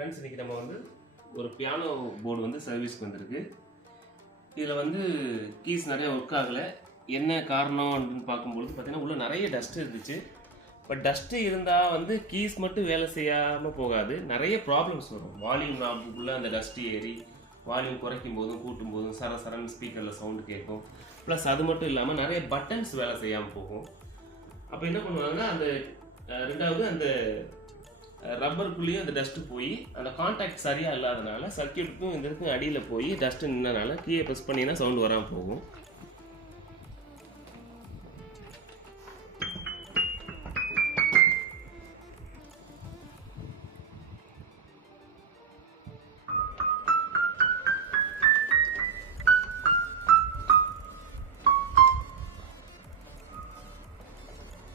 Friends, இன்றைக்கி நம்ம வந்து ஒரு பியானோ போர்டு வந்து சர்வீஸ்க்கு வந்திருக்கு. இதில் வந்து கீஸ் நிறைய ஒர்க் ஆகலை. என்ன காரணம் அப்படின்னு பார்க்கும்பொழுது பார்த்திங்கன்னா உள்ளே நிறைய டஸ்ட்டு இருந்துச்சு. பட் டஸ்ட்டு இருந்தால் வந்து கீஸ் மட்டும் வேலை செய்யாமல் போகாது, நிறைய ப்ராப்ளம்ஸ் வரும். வால்யூம் நாபுக்குள்ளே அந்த டஸ்ட்டு ஏறி வால்யூம் குறைக்கும் போதும் கூட்டும் போதும் சரன்னு ஸ்பீக்கரில் சவுண்டு கேட்கும். ப்ளஸ் அது மட்டும் இல்லாமல் நிறைய பட்டன்ஸ் வேலை செய்யாமல் போகும். அப்போ என்ன பண்ணுவாங்கன்னா, அந்த ரெண்டாவது அந்த ரப்பருக்குள்ளேயும் அந்த டஸ்ட்டு போய் அந்த கான்டாக்ட் சரியாக இல்லாதனால சர்க்கியூட்டுக்கும் இந்த இதுக்கும் அடியில் போய் டஸ்ட்டு நின்றனால கீயை ப்ரெஸ் பண்ணினா சவுண்டு வராமல் போகும்.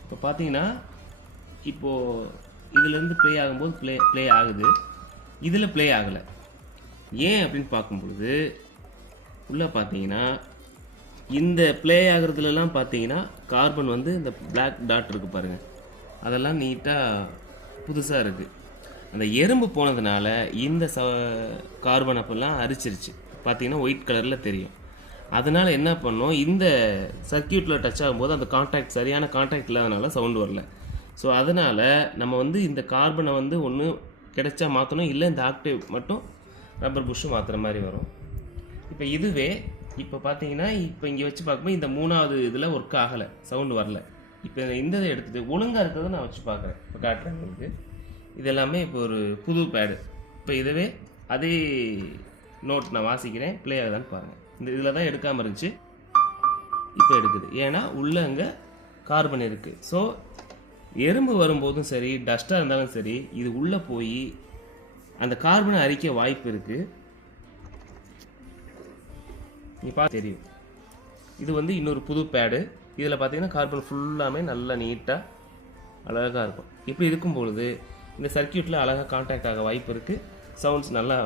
இப்போ பார்த்தீங்கன்னா, இப்போது இதிலேருந்து ப்ளே ஆகும்போது ப்ளே ஆகுது, இதில் ப்ளே ஆகலை. ஏன் அப்படின்னு பார்க்கும்பொழுது உள்ளே பார்த்தீங்கன்னா இந்த ப்ளே ஆகிறதுலலாம் பார்த்தீங்கன்னா கார்பன் வந்து இந்த பிளாக் டாட் இருக்குது பாருங்கள், அதெல்லாம் நீட்டாக புதுசாக இருக்குது. அந்த எறும்பு போனதுனால இந்த கார்பன் அப்போல்லாம் அரிச்சிருச்சு. பார்த்தீங்கன்னா ஒயிட் கலரில் தெரியும். அதனால் என்ன பண்ணோம், இந்த சர்க்கியூட்டில் டச் ஆகும்போது அந்த கான்டாக்ட் சரியான கான்டாக்ட் இல்லாதனால சவுண்டு வரல. ஸோ அதனால் நம்ம வந்து இந்த கார்பனை வந்து ஒன்று கிடைச்சா மாற்றணும், இல்லை இந்த ஆக்டேவ் மட்டும் ரப்பர் புஷ்ஷு மாற்றுற மாதிரி வரும். இப்போ இதுவே இப்போ பார்த்தீங்கன்னா இப்போ இங்கே வச்சு பார்க்கும்போது இந்த மூணாவது இதில் ஒர்க் ஆகலை, சவுண்டு வரல. இப்போ இந்த இதை எடுத்துகிட்டு ஒழுங்காக இருக்கிறத நான் வச்சு பார்க்குறேன். இப்போ காட்டுறேன் உங்களுக்கு. இது எல்லாமே இப்போ ஒரு புது பேடு. இப்போ இதுவே அதே நோட் நான் வாசிக்கிறேன், ப்ளே ஆகுதான்னு பாருங்கள். இந்த இதில் தான் எடுக்காமல் இருந்துச்சு, இப்போ எடுக்குது. ஏன்னா உள்ளே அங்கே கார்பன் இருக்குது. ஸோ எறும்பு வரும்போதும் சரி, டஸ்ட்டாக இருந்தாலும் சரி, இது உள்ளே போய் அந்த கார்பனை அரிக்க வாய்ப்பு இருக்குது. நீ பார்த்து தெரியும். இது வந்து இன்னொரு புது பேடு. இதில் பார்த்தீங்கன்னா கார்பன் ஃபுல்லாமே நல்லா நீட்டாக அழகாக இருக்கும். இப்படி இருக்கும் பொழுது இந்த சர்க்கியூட்டில் அழகாக கான்டாக்ட் ஆக வாய்ப்பு இருக்குது. சவுண்ட்ஸ் நல்லா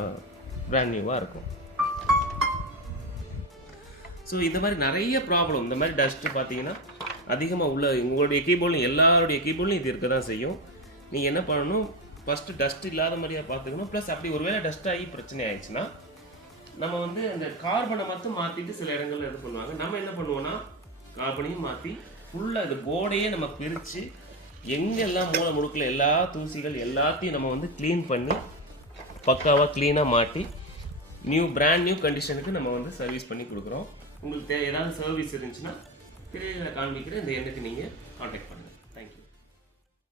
பிராண்ட் நியூவாக இருக்கும். ஸோ இந்த மாதிரி நிறைய ப்ராப்ளம், இந்த மாதிரி டஸ்ட்டு பார்த்தீங்கன்னா அதிகமாக உள்ள உங்களுடைய கீபோர்டும் எல்லாருடைய கீபோர்ட்லையும் இது இருக்க தான் செய்யும். நீங்கள் என்ன பண்ணணும், ஃபஸ்ட்டு டஸ்ட் இல்லாத மாதிரியாக பார்த்துக்கணும். ப்ளஸ் அப்படி ஒரு வேளை டஸ்ட் ஆகி பிரச்சனை ஆயிடுச்சுன்னா நம்ம வந்து அந்த கார்பனை மட்டும் மாற்றிட்டு சில இடங்கள்ல இது பண்ணுவாங்க. நம்ம என்ன பண்ணுவோன்னா கார்பனையும் மாற்றி ஃபுல்லாக இந்த போர்டையே நம்ம பிரித்து எங்கெல்லாம் மூளை முடுக்கில் எல்லா தூசிகள் எல்லாத்தையும் நம்ம வந்து க்ளீன் பண்ணி பக்காவாக க்ளீனாக மாட்டி பிராண்ட் நியூ கண்டிஷனுக்கு நம்ம வந்து சர்வீஸ் பண்ணி கொடுக்குறோம். உங்களுக்கு ஏதாவது சர்வீஸ் இருந்துச்சுன்னா திரையில் காண்பிக்கிற இந்த எண்ணுக்கு நீங்கள் கான்டாக்ட் பண்ணுங்கள்.